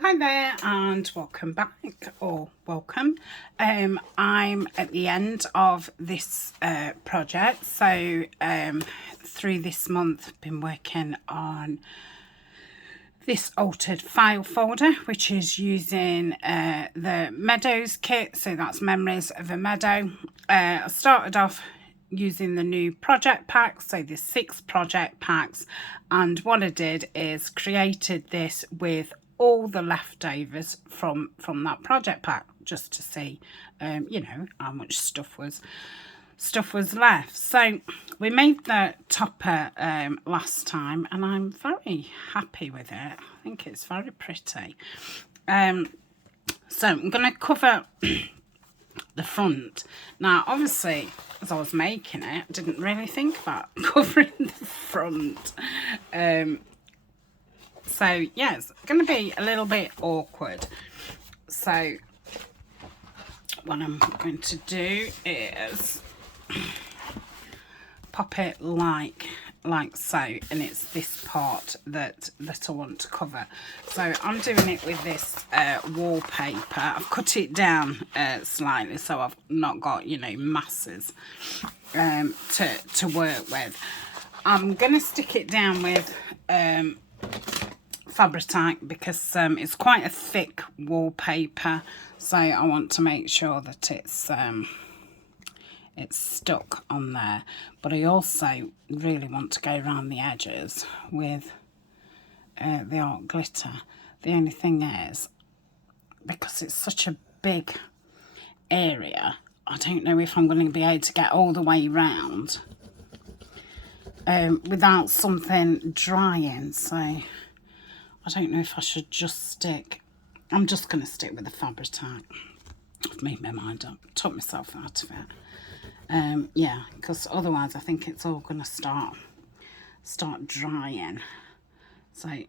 Hi there and welcome back, or welcome. I'm at the end of this project, so through this month I've been working on this altered file folder, which is using the Meadows kit, so that's Memories of a Meadow. I started off using the new project packs, so there's 6 project packs, and what I did is created this with all the leftovers from that project pack, just to see you know, how much stuff was left. So we made the topper last time and I'm very happy with it. I think it's very pretty. So I'm going to cover the front. Now obviously as I was making it, I didn't really think about covering the front. So yeah, it's going to be a little bit awkward. So what I'm going to do is pop it like so, and it's this part that I want to cover. So I'm doing it with this wallpaper. I've cut it down slightly so I've not got, you know, masses to work with. I'm going to stick it down with Fabric because it's quite a thick wallpaper, so I want to make sure that it's stuck on there. But I also really want to go around the edges with the art glitter. The only thing is, because it's such a big area, I don't know if I'm going to be able to get all the way around without something drying. So I don't know if I should just stick. I'm just going to stick with the Fabric. I've made my mind up, took myself out of it. Yeah, because otherwise I think it's all going to start drying. So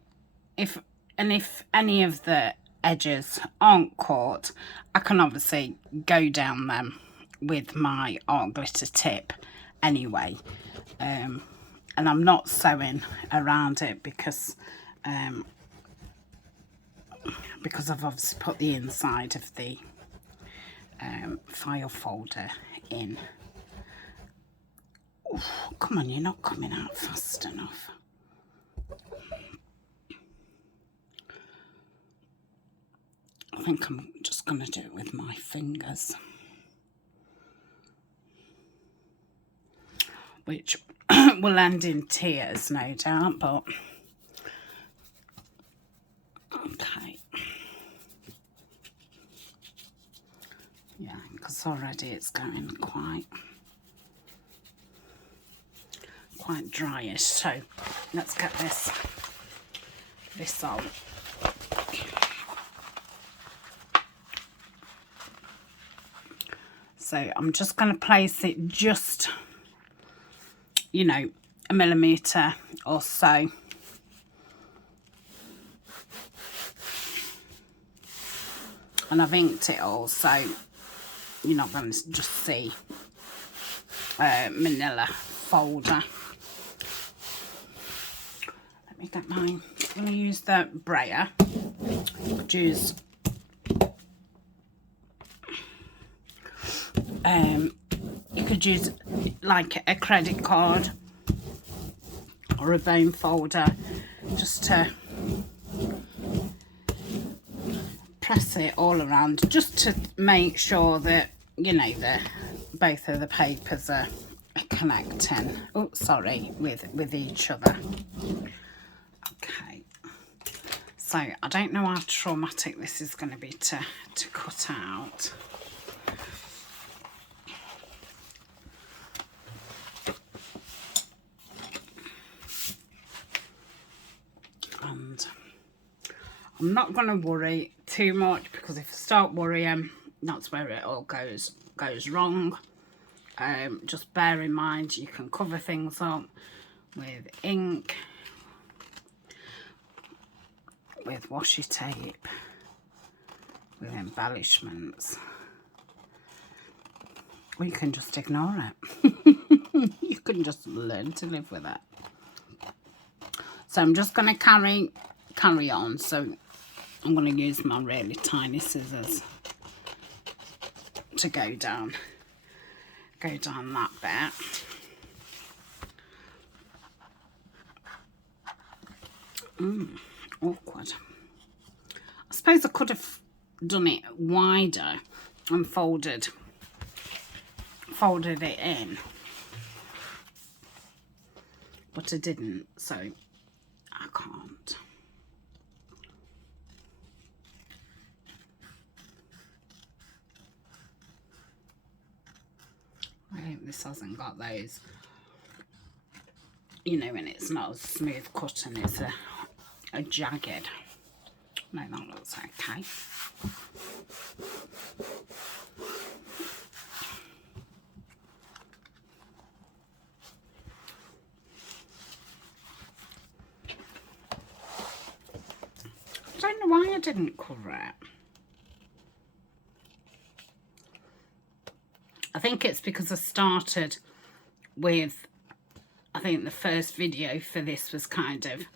if any of the edges aren't caught, I can obviously go down them with my art glitter tip anyway. And I'm not sewing around it because I've obviously put the inside of the file folder in. Ooh, come on, you're not coming out fast enough. I think I'm just going to do it with my fingers, which will end in tears, no doubt, but okay. Yeah, because already it's going quite dryish. So let's get this on. So I'm just going to place it just, you know, a millimetre or so. And I've inked it all, so you're not going to just see manila folder. Let me get mine. I'm going to use the brayer. Use you could use like a credit card or a bone folder, just to press it all around, just to make sure that, you know, both of the papers are connecting. Oh, sorry, with each other. Okay, so I don't know how traumatic this is going to be to cut out. And I'm not going to worry too much, because if I start worrying, that's where it all goes wrong. Just bear in mind you can cover things up with ink, with washi tape, with embellishments, or you can just ignore it. You can just learn to live with it. So I'm just going to carry on. So I'm going to use my really tiny scissors to go down that bit. Awkward. I suppose I could have done it wider and folded it in, but I didn't, so I can't. I hope this hasn't got those, you know, when it's not a smooth cut and it's a jagged. No, that looks okay. I don't know why I didn't cover it. I think it's because I started with, I think the first video for this was kind of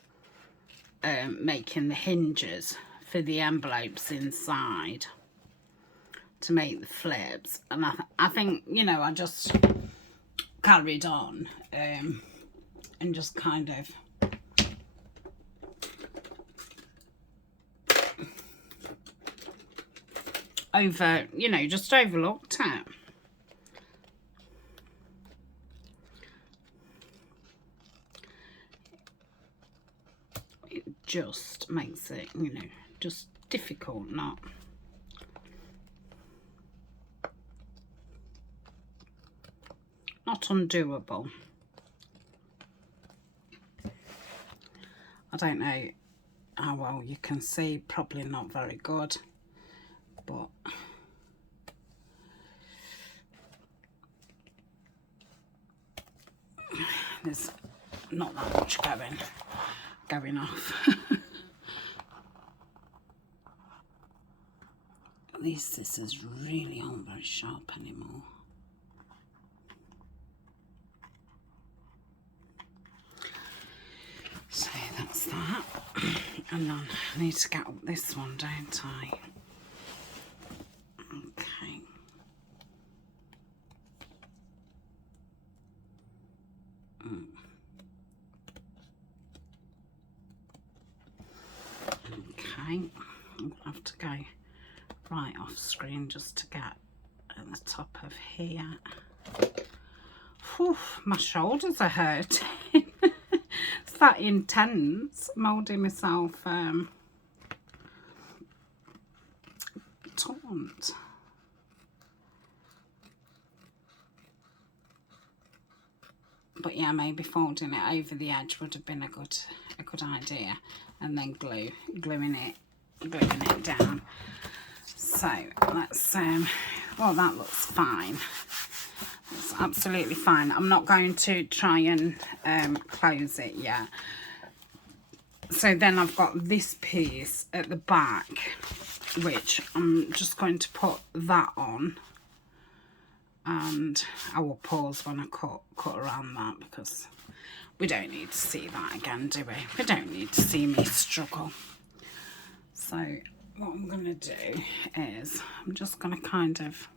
making the hinges for the envelopes inside to make the flips, and I think, you know, I just carried on and just kind of just overlooked it. It just makes it, you know, just difficult, not undoable. I don't know how well you can see, probably not very good, but there's not that much going off. These scissors really aren't very sharp anymore. So that's that. And then I need to get up this one, don't I? Okay. Okay. I'll have to go right off screen just to get at the top of here. Whew, my shoulders are hurting. It's that intense, moulding myself taunt. But yeah, maybe folding it over the edge would have been a good idea, and then gluing it down. So let's well, that looks fine. It's absolutely fine. I'm not going to try and close it yet. So then I've got this piece at the back, which I'm just going to put that on, and I will pause when I cut around that, because we don't need to see that again, do we? We don't need to see me struggle. So what I'm going to do is I'm just going to kind of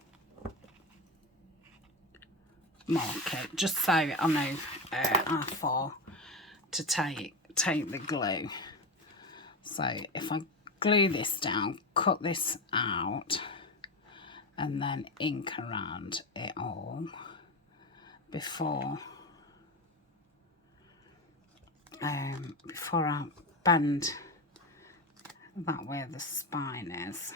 mark it, just so I know how far to take the glue. So if I glue this down, cut this out, and then ink around it all before I bend that where the spine is,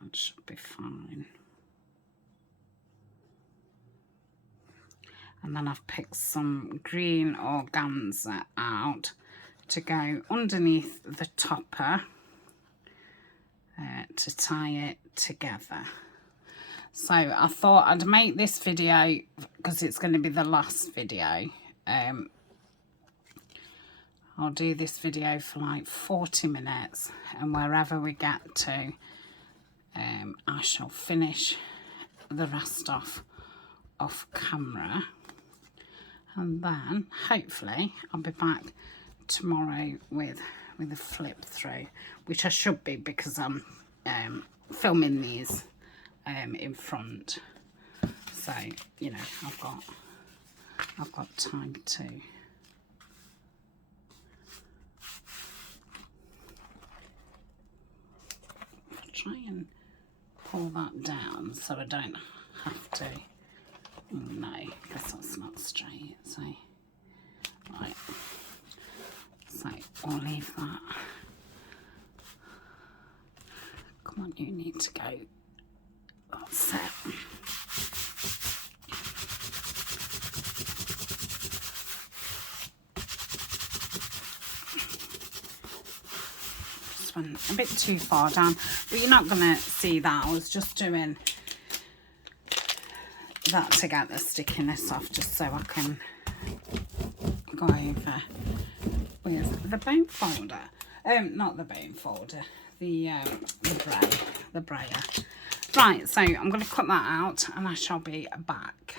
that should be fine. And then I've picked some green organza out to go underneath the topper to tie it together. So I thought I'd make this video, because it's going to be the last video. I'll do this video for like 40 minutes, and wherever we get to, I shall finish the rest off camera, and then hopefully I'll be back tomorrow with with a flip through, which I should be because I'm filming these in front, so you know I've got time to try and pull that down so I don't have to. Oh, no, because that's not straight. So right, so I'll leave that. Come on, you need to go. That's it. Just went a bit too far down, but you're not going to see that. I was just doing that to get the stickiness off, just so I can go over with the bone folder. Not the bone folder, the brayer. Right, so I'm going to cut that out and I shall be back.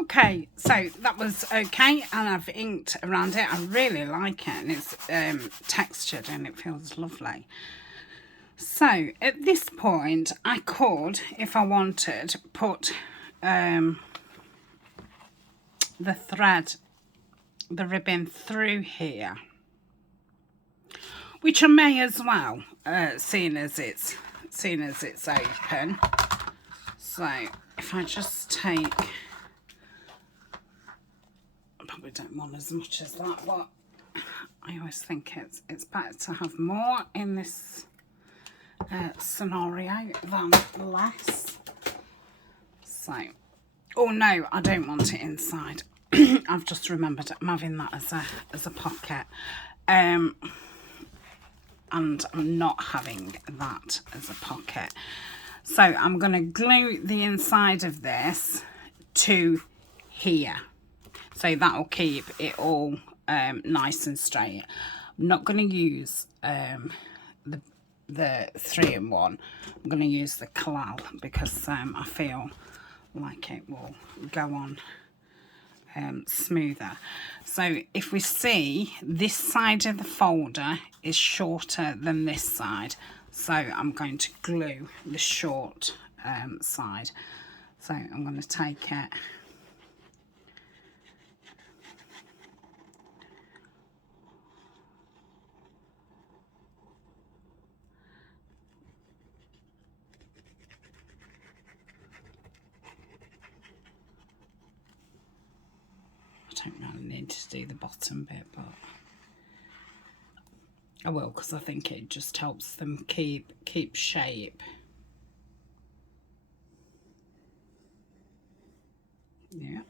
Okay, so that was okay, and I've inked around it. I really like it, and it's textured and it feels lovely. So at this point I could, if I wanted, put the thread, the ribbon through here, which I may as well, seeing as it's open. So if I just take, I probably don't want as much as that, but I always think it's better to have more in this scenario than less. So, oh no, I don't want it inside. I've just remembered I'm having that as a pocket, and I'm not having that as a pocket. So I'm going to glue the inside of this to here, so that will keep it all nice and straight. I'm not going to use the 3-in-1. I'm going to use the collal because I feel like it will go on smoother. So if we see, this side of the folder is shorter than this side, so I'm going to glue the short side. So I'm going to take it, I don't really need to do the bottom bit, but I will, because I think it just helps them keep shape. Yeah.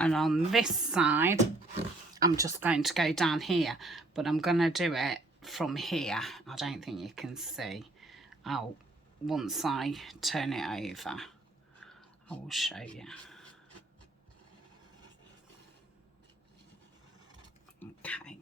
And on this side, I'm just going to go down here, but I'm going to do it from here. I don't think you can see. Once I turn it over, I will show you. Okay.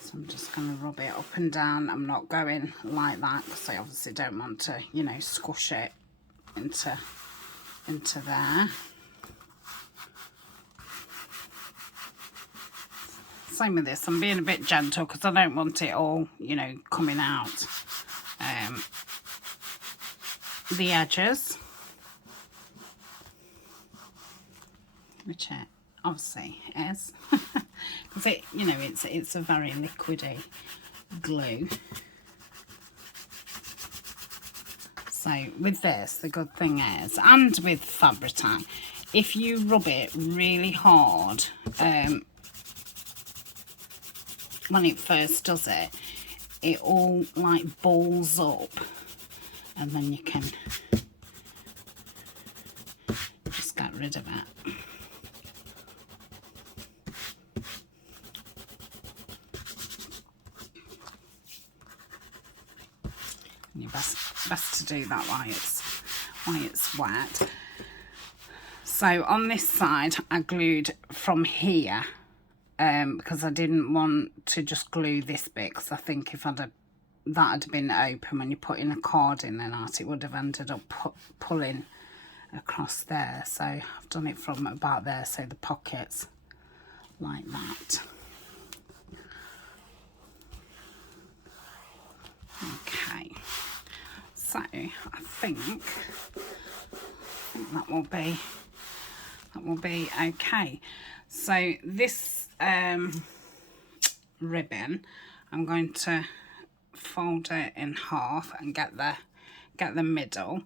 So I'm just going to rub it up and down. I'm not going like that because I obviously don't want to, you know, squish it into there. Same with this, I'm being a bit gentle because I don't want it all, you know, coming out the edges, which it obviously is, because it, you know, it's a very liquidy glue. So with this, the good thing is, and with Fabri-Tac, if you rub it really hard, when it first does it, it all like balls up, and then you can just get rid of it. And you're best to do that while it's wet. So So on this side I glued from here because I didn't want to just glue this bit, because I think if that had been open when you put in a card in and out, it would have ended up pulling across there. So I've done it from about there, so the pockets like that. Okay, so I think that will be okay. So this ribbon, I'm going to fold it in half and get the middle,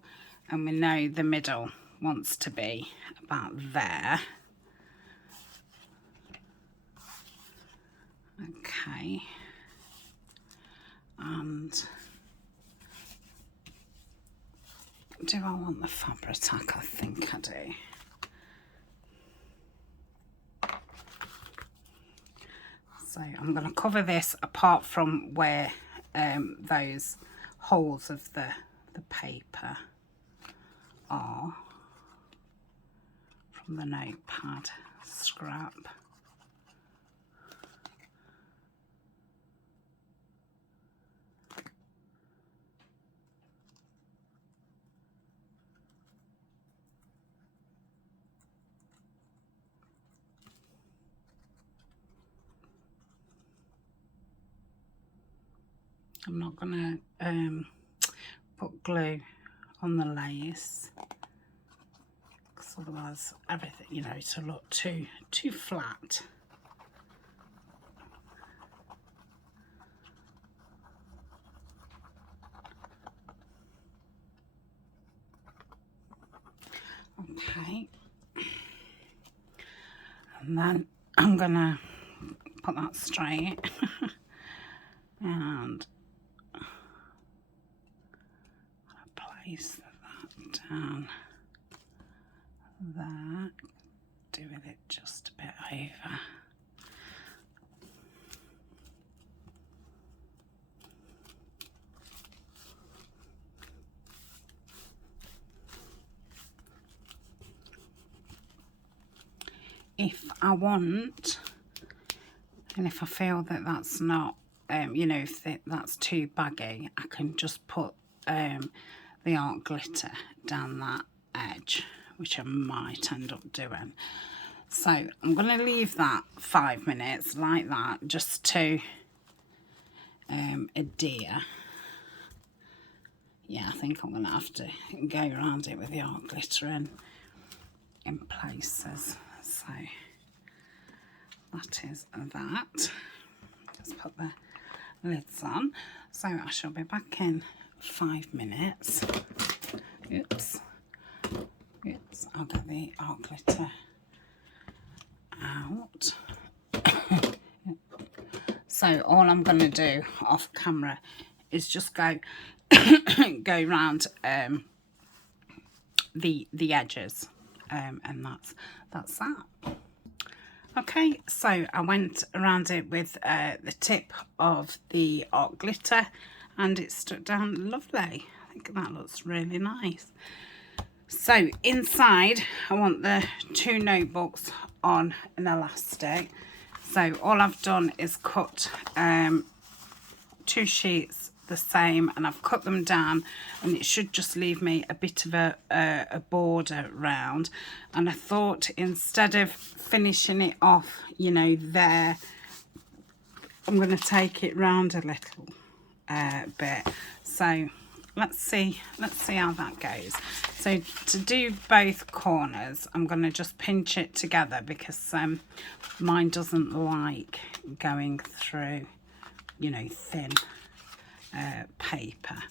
and we know the middle wants to be about there. Okay, and do I want the fabric tack? I think I do. So I'm going to cover this apart from where those holes of the paper are from the notepad scrap. I'm not going to put glue on the lace, because otherwise everything, you know, it'll look too flat. Okay, and then I'm going to put that straight and place that down there, do with it just a bit over. If I want, and if I feel that that's not, you know, if that's too baggy, I can just put the art glitter down that edge, which I might end up doing. So I'm going to leave that 5 minutes like that, just to adhere. Yeah, I think I'm going to have to go around it with the art glitter in places. So that is that. Just put the lids on. So I shall be back in 5 minutes. Oops. I'll get the art glitter out. So all I'm going to do off camera is just go round the edges, and that's that. Okay, so I went around it with the tip of the art glitter, and it stuck down lovely. I think that looks really nice. So inside I want the 2 notebooks on an elastic. So all I've done is cut 2 sheets the same, and I've cut them down, and it should just leave me a bit of a border round. And I thought, instead of finishing it off, you know, there, I'm going to take it round a little bit. So let's see how that goes. So to do both corners, I'm going to just pinch it together, because mine doesn't like going through, you know, thin paper.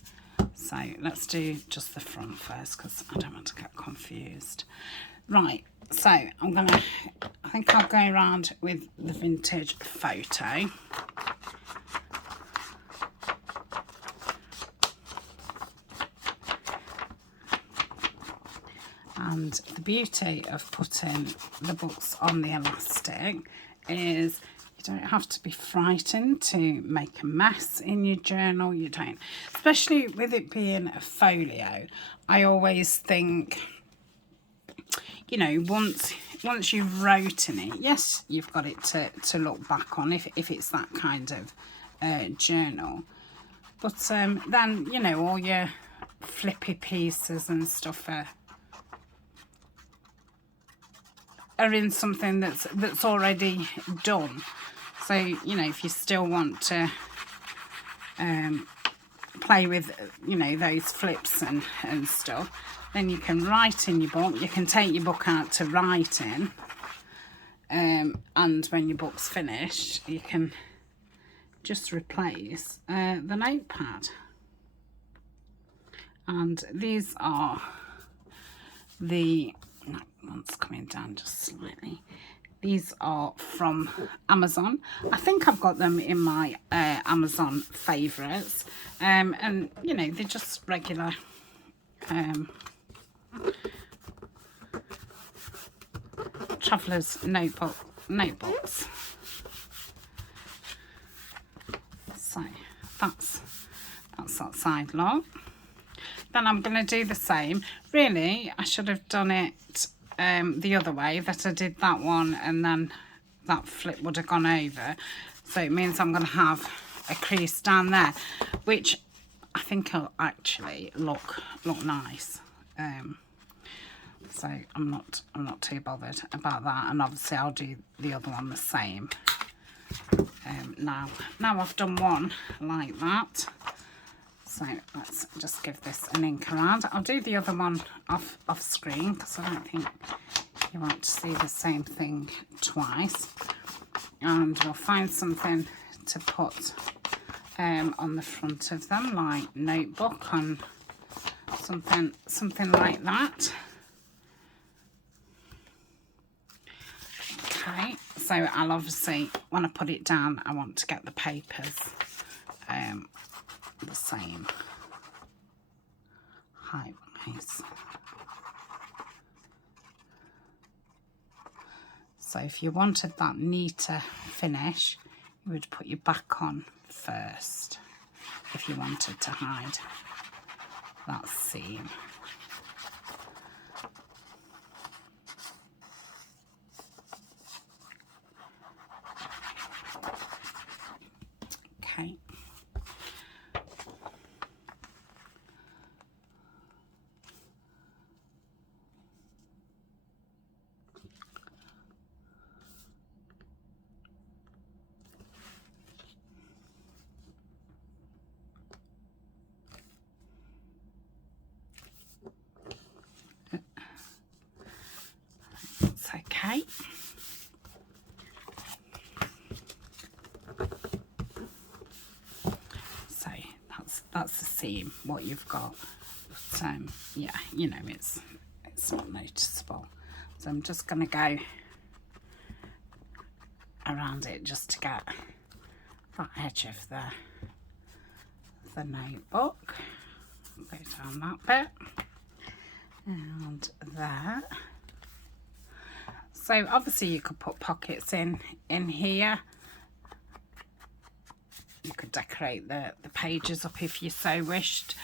So let's do just the front first, because I don't want to get confused. Right, so I think I'll go around with the vintage photo. And the beauty of putting the books on the elastic is you don't have to be frightened to make a mess in your journal. You don't, especially with it being a folio. I always think, you know, once you've wrote in it, yes, you've got it to look back on if it's that kind of journal. But then, you know, all your flippy pieces and stuff are in something that's already done. So, you know, if you still want to play with, you know, those flips and stuff, then you can write in your book. You can take your book out to write in, and when your book's finished, you can just replace the notepad. And these are the, that one's coming down just slightly. These are from Amazon. I think I've got them in my Amazon favourites. And, you know, they're just regular traveller's notebooks. So that's that side lot. Then I'm going to do the same. Really, I should have done it the other way, that I did that one and then that flip would have gone over. So it means I'm going to have a crease down there, which I think will actually look nice. So I'm not too bothered about that, and obviously I'll do the other one the same. Now I've done one like that. So let's just give this an ink around. I'll do the other one off screen because I don't think you want to see the same thing twice. And we'll find something to put on the front of them, like notebook and something like that. Okay, so I'll obviously, when I put it down, I want to get the papers the same height wise. So if you wanted that neater finish, you would put your back on first if you wanted to hide that seam. Okay. Okay. So that's the seam, what you've got. But yeah, you know, it's not noticeable. So I'm just going to go around it just to get that edge of the notebook. Go down that bit and there. So obviously you could put pockets in here. You could decorate the pages up if you so wished.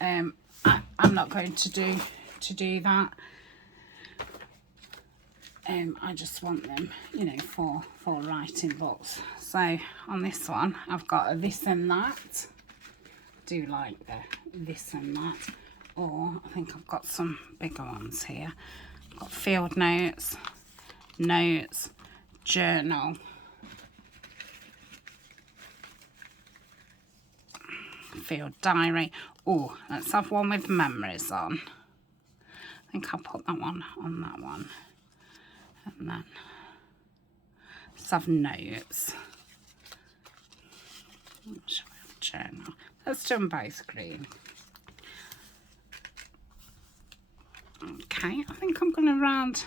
I'm not going to do that. I just want them, you know, for writing books. So on this one, I've got a this and that. Do like the this and that. Or I think I've got some bigger ones here. I've got field notes, journal, field diary. Oh, let's have one with memories on. I think I'll put that one on that one. And then let's have notes. Journal. Let's do them both green. Okay, I think I'm going to round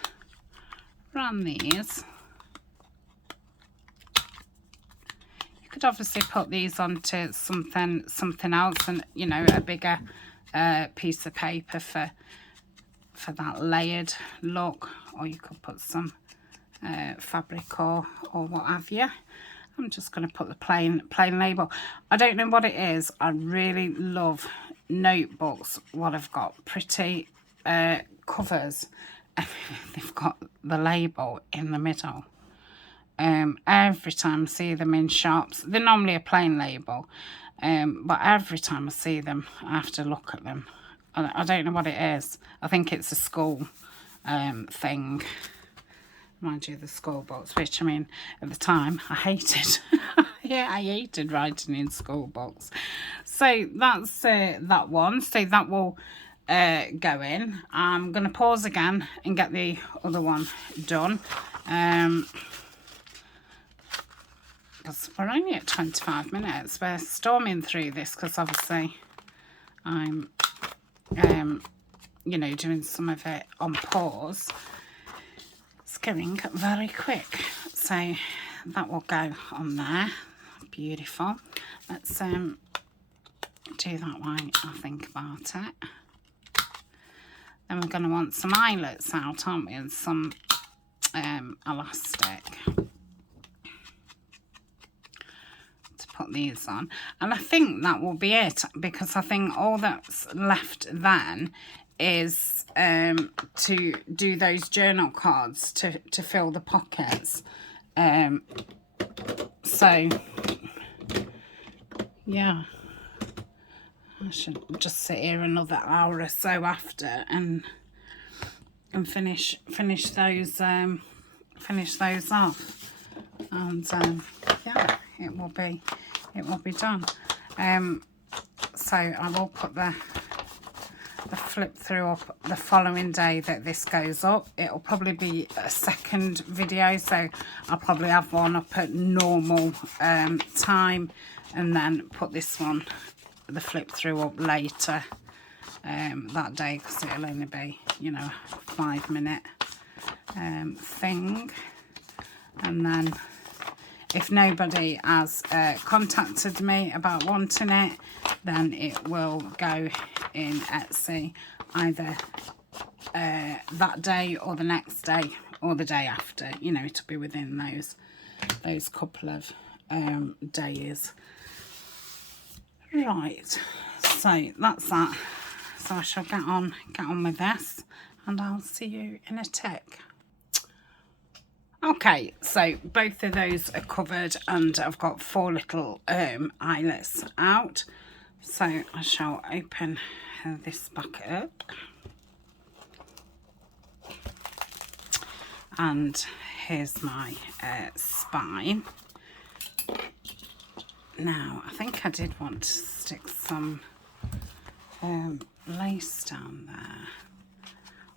these. You could obviously put these onto something else, and you know, a bigger piece of paper for that layered look, or you could put some fabric or what have you. I'm just going to put the plain label. I don't know what it is. I really love notebooks. What I've got pretty covers they've got the label in the middle. Every time I see them in shops, they're normally a plain label, but every time I see them, I have to look at them. I don't know what it is. I think it's a school thing. Mind you, the school books, which, I mean, at the time, I hated. Yeah, I hated writing in school books. So that's that one. So that will go in. I'm going to pause again and get the other one done. Because we're only at 25 minutes. We're storming through this because obviously I'm, you know, doing some of it on pause. It's going very quick. So that will go on there. Beautiful. Let's do that while I think about it. Then we're going to want some eyelets out, aren't we? And some elastic. Put these on, and I think that will be it, because I think all that's left then is to do those journal cards to fill the pockets. So yeah, I should just sit here another hour or so after and finish those off, and yeah, it will be done. So I will put the flip through up the following day that this goes up. It'll probably be a second video, so I'll probably have one up at normal time, and then put this one, the flip through, up later that day, because it'll only be, you know, a 5-minute thing. And then if nobody has contacted me about wanting it, then it will go in Etsy either that day or the next day or the day after. You know, it'll be within those couple of days. Right, so that's that. So I shall get on with this, and I'll see you in a tick. Okay, so both of those are covered, and I've got 4 little eyelets out. So I shall open this back up, and here's my spine. Now, I think I did want to stick some lace down there.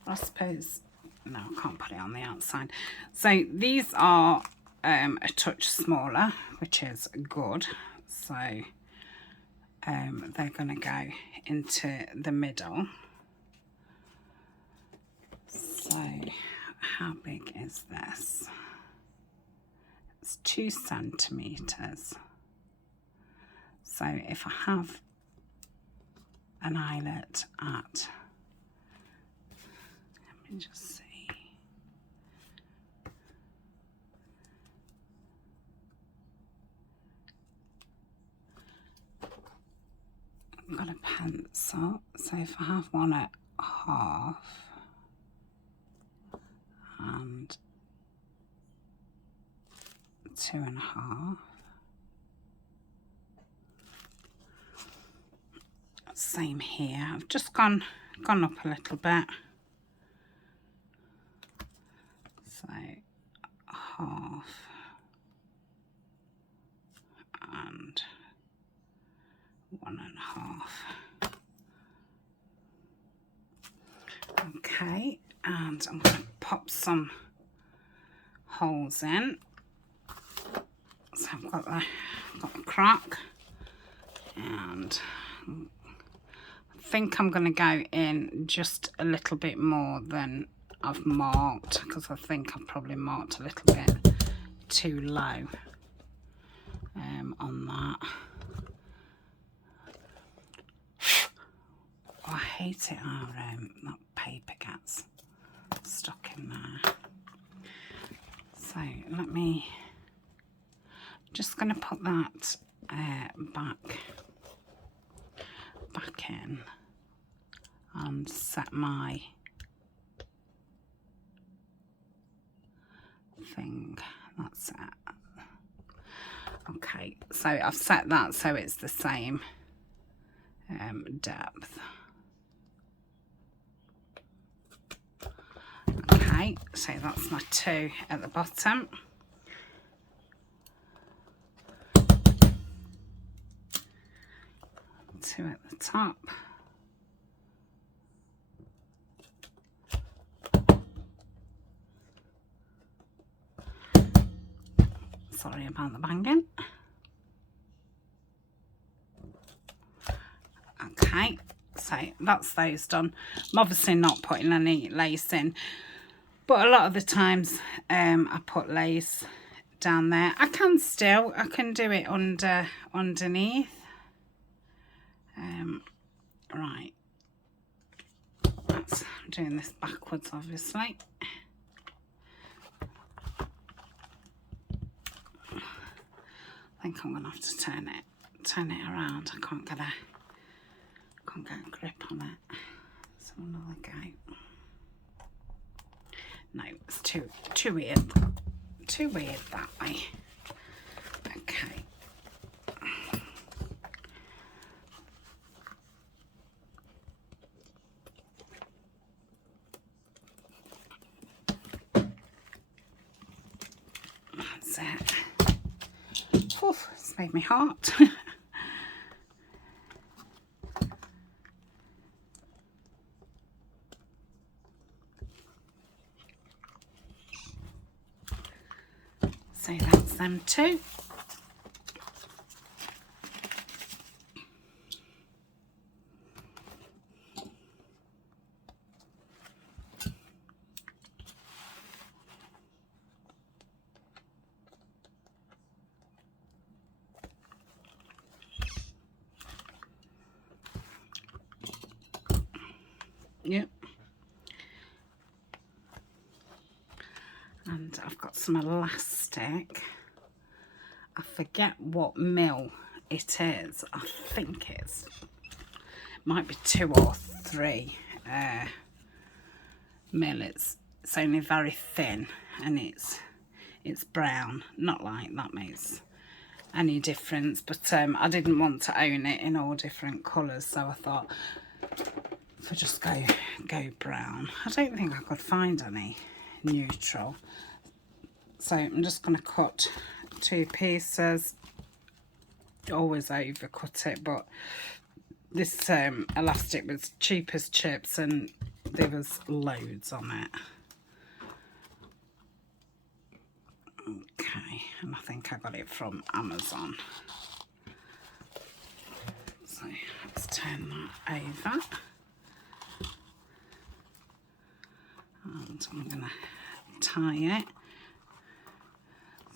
I suppose, no, I can't put it on the outside. So these are a touch smaller, which is good. So they're going to go into the middle. So how big is this? It's 2 centimetres. So if I have an eyelet at, let me just see. I've got a pencil, so if I have one at 1/2 and 2 1/2. Same here. I've just gone up a little bit. So 1/2 and 1 1/2. Okay, and I'm going to pop some holes in. So I've got the crack, and I think I'm going to go in just a little bit more than I've marked, because I think I've probably marked a little bit too low on that. Oh, I hate it how that paper gets stuck in there. So let me, just going to put that back in and set my thing. That's it. Okay, so I've set that so it's the same depth. Okay, so that's my 2 at the bottom. Two at the top. Sorry about the banging. Okay, so that's those done. I'm obviously not putting any lace in, but a lot of the times I put lace down there. I can do it underneath. Right, I'm doing this backwards, obviously. I think I'm gonna have to turn it around. I can't get a grip on it. So another go. No, it's too weird. Too weird that way. Okay. That's it. Oof, it's made me hot. So that's them 2. Yep. And I've got some elastic. I forget what mil it is. I think it might be 2 or 3 mil. It's only very thin and it's brown. Not like that makes any difference, but I didn't want to own it in all different colours, so I thought if I just go brown. I don't think I could find any neutral, so I'm just going to cut 2 pieces. Always overcut it, but this elastic was cheap as chips and there was loads on it. Okay, and I think I got it from Amazon. So let's turn that over. And I'm going to tie it.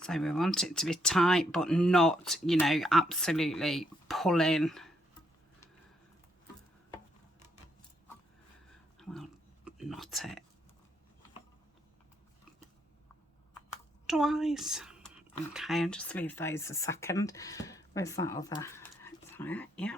So we want it to be tight, but not, you know, absolutely pulling. Well, knot it twice. Okay, and just leave those a second. Where's that other? Is that it? Yeah.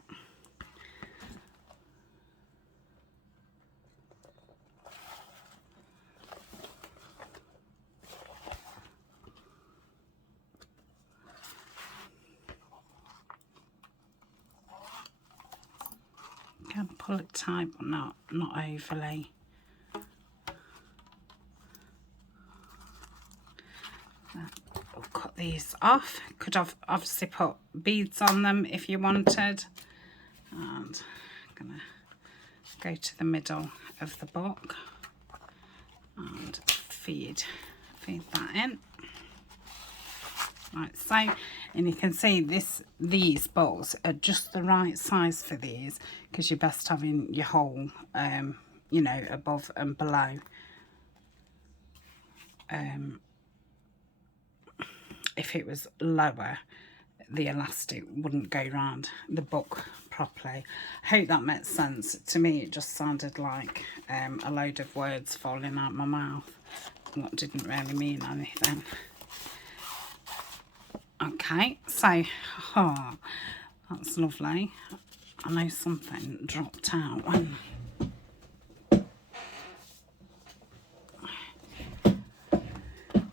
Can pull it tight, but not overly. We'll cut these off. Could have obviously put beads on them if you wanted. And I'm gonna go to the middle of the book and feed that in. Right, so, and you can see these books are just the right size for these, because you're best having your hole, you know, above and below. If it was lower, the elastic wouldn't go round the book properly. I hope that makes sense. To me, it just sounded like a load of words falling out my mouth. What didn't really mean anything. Okay, so, oh, that's lovely. I know something dropped out when...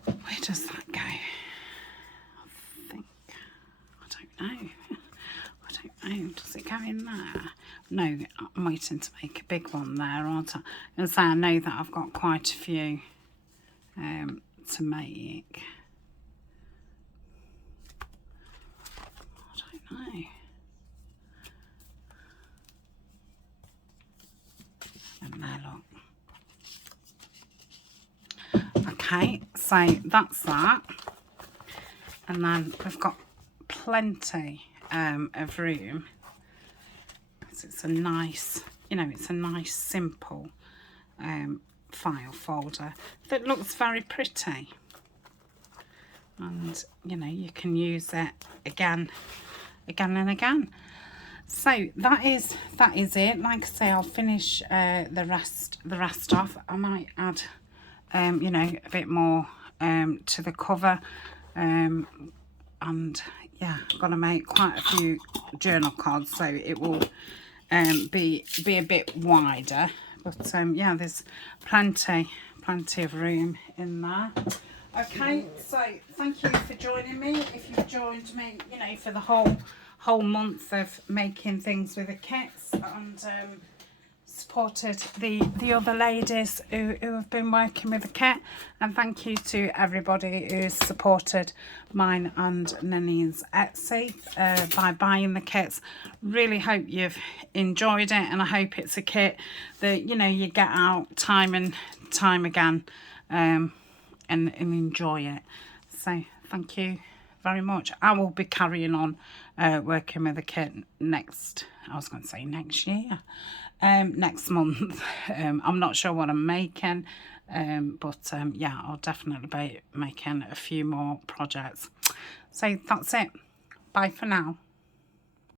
Where does that go in there? No, I'm waiting to make a big one there, aren't I? And so I know that I've got quite a few to make. I don't know. And there, look. Okay, so that's that. And then we've got plenty of room. It's a nice, you know, it's a nice simple file folder that looks very pretty, and you know, you can use it again and again. So that is it. Like I say, I'll finish the rest off. I might add you know, a bit more to the cover, and yeah, I've got to make quite a few journal cards, so it will be a bit wider, but yeah, there's plenty of room in there. Okay, so thank you for joining me. If you've joined me, you know, for the whole month of making things with the kits, and supported the other ladies who have been working with the kit, and thank you to everybody who's supported mine and Nanine's Etsy by buying the kits. Really hope you've enjoyed it, and I hope it's a kit that, you know, you get out time and time again and enjoy it. So thank you very much. I will be carrying on working with the kit next year, next month. I'm not sure what I'm making, but yeah, I'll definitely be making a few more projects. So that's it. Bye for now.